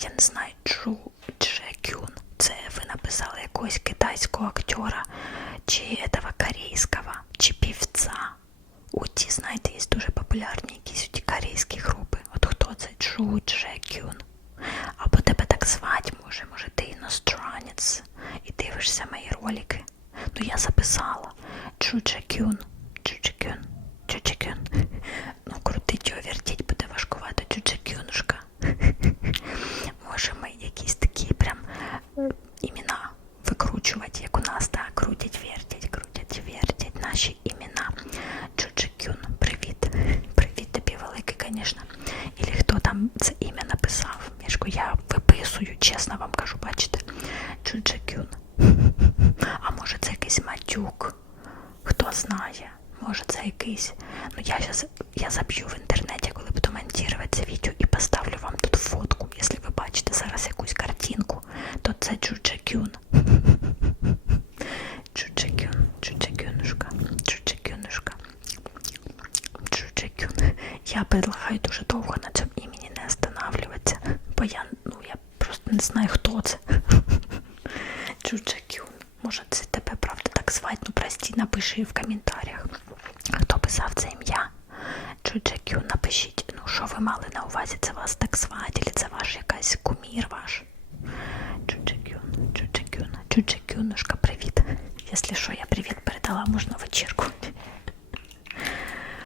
я не знаю, Джу Джекюн. Це ви написали якогось китайського актера, чи этого корейського, чи півця. Оті, знаєте, є дуже популярні якісь корейські групи. От хто це? Джу Джекюн. Або тебе так звати може, може ти іностранець і дивишся мої ролики. Ну я записала Джу Кюн. Звісно. Ілі хто там це ім'я написав. Мішку, я виписую, чесно вам кажу, бачите. Джуджикюн. А може це якийсь матюк? Хто знає? Може це якийсь. Ну я щас я заб'ю в інтернеті, коли буду монтувати це відео і поставлю вам тут фотку. Якщо ви бачите зараз якусь картинку, то це Джуджекюн. Джуджекюн, Джуджекюнушка, Джуджекюнушка. Джуджекюн. Я предлагаю дуже довго на цьому імені не останавливатися, бо я, ну, я просто не знаю, хто це. Джуджекюн. Може, це тебе правда так звати? Ну прості, напиши в коментарях. Хто писав це ім'я? Джуджекюн, напишіть, ну що ви мали на увазі, це вас так звати, чи це ваш якась кумір ваш? Джуджекюн, Джуджекюн, Джуджекюнушка, привіт. Якщо що, я привіт передала, можна вечірку.